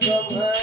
Come.